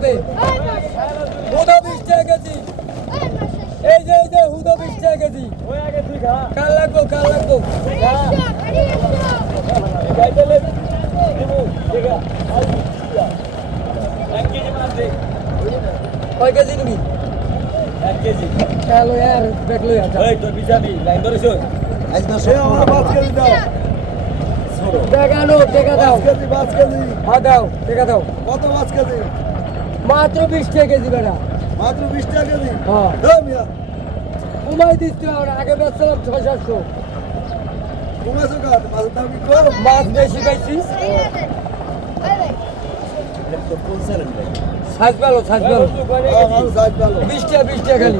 থাকবে। হুদো বিশ টাকা কেজি এই যে এই যে হুদো বিশ টাকা কেজি কাল লাগবো কাল লাগবো। কয় কেজি নিবি? এক কেজি কালো আর ব্যাগ লই এই তোর বিজানি লাইন ধরিস আজ দশ আমার পাঁচ কেজি দাও। টেকা নো টেকা দাও। কেজি পাঁচ কেজি। হ্যাঁ দাও টেকা দাও। কত মাছ কেজি? মাত্র বিশ টাকা কেজি বেটা মাত্র বিশ টাকা কেজি? হ্যাঁ। কমাই দিতে হবে আগে বেচছিলাম ছয় সাতশো। মাছ বেশি পাইছিস সাইজ ভালো সাইজ ভালো। হ্যাঁ, মানুষ আজ ভালো। বিশ টাকা বিশ টাকা খালি।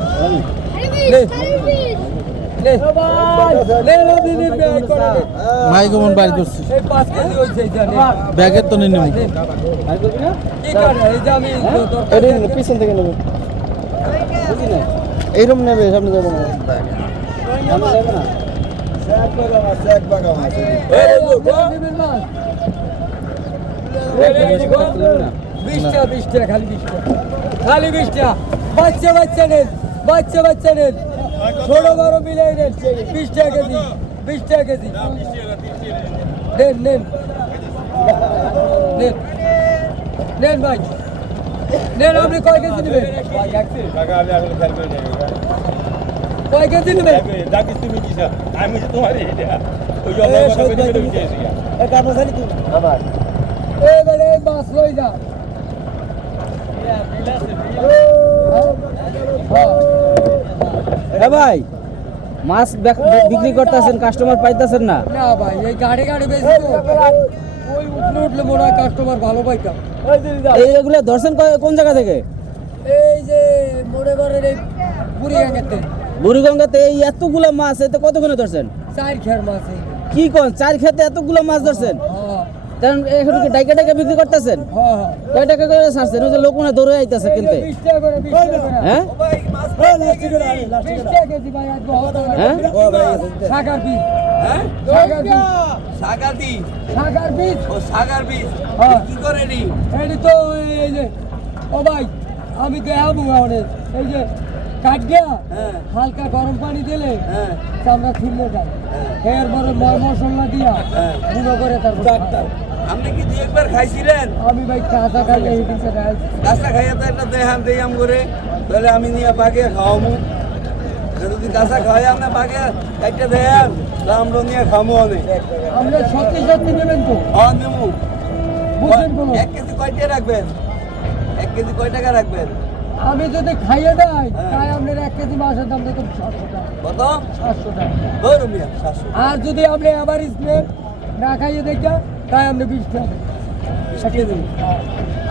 মাই কেমন বাড়ি করছিস এই পাঁচ কেজি হয়েছে এই জানি ব্যাগের তো নিয়ে নেব কি করে এই যে আমি দরকার পিছন থেকে নেব এইরকম নেবে সামনে যাব না। বিশটা বিশটা খালি বিশটা। খালি বিশটা। বাচ্চা বাচ্চা নেন বাচ্চা বাচ্চা নেন ছোট বড় মিলাই নেন বিশ টাকা কেজি বিশ টাকা কেজি নেন নেন নেন নেন ভাই নেন আপনি কয় কেজি নেবেন কয় কেজি নেবেন এবারে এই মাছ লই যা হ্যাঁ ভাই? মাছ বিক্রি করতেছেন কাস্টমার পাইতেছেন না? না ভাই এই গাড়ি গাড়ি বেশি তো। ওই উঠলে উঠলে মনে হয় কাস্টমার ভালো পাইতাম। এই এগুলো ধরছেন কোন জায়গা থেকে? এই যে মনে করেন এই বুড়ি গাঙ্গেতে বুড়িগঙ্গাতে এই এতগুলো মাছ এতে কতগুলো ধরছেন? চার খের মাছ কি কোন চার খেতে এতগুলো মাছ ধরছেন? হ্যাঁ। এখন ডাইকা ডাইকা বিক্রি করতেছেন? হ্যাঁ হ্যাঁ। কয় টাকা করে ছাড়ছেন? ওই যে লোক মনে দৌড়ে আইতেছে কিনতে। টাকা টাকা হ্যাঁ? টাকা আমি দেখাবো অনেক এই যে কাট গিয়া হ্যাঁ। হালকা গরম পানি দিলে হ্যাঁ। চামড়া ছিঁড়লে যায়। এরপরে ময় মশলা দিয়া হ্যাঁ। গুঁড়ো করে তারপর ডাক্তার আপনি কি দুই একবার খাইছিলেন? আমি ভাই কাঁচা খাই কাঁচা খাইয়া তো একটা দেহাম দেয়াম করে তাহলে আমি নিয়ে পাকে খাওয়ামু। যদি কাঁচা খাওয়াই আমরা পাকে একটা দেয়াম তা আমরা নিয়ে খামু অনেক। আমরা সত্যি সত্যি নেবেন তো? হ্যাঁ নেবু। এক কেজি কয়টা রাখবেন? এক কেজি কয় টাকা রাখবেন? আমি যদি খাইয়ে দেয় হ্যাঁ। তাই আপনার এক কেজি মাছের দাম দেখুন সাতশো টাকা। সাতশো আর যদি আপনি আবার নেন না খাইয়ে দেখা তাই আপনি বিশ টাকা।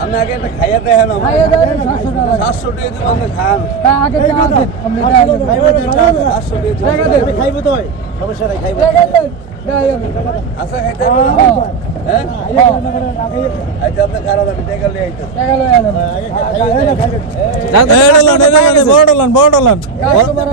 আমি আগে একটা খাইয়া দেখেন আমার খাইয়ে দেয় সাতশো আচ্ছা? হ্যাঁ, হ্যাঁ হ্যাঁ, আচ্ছা। বড় বড়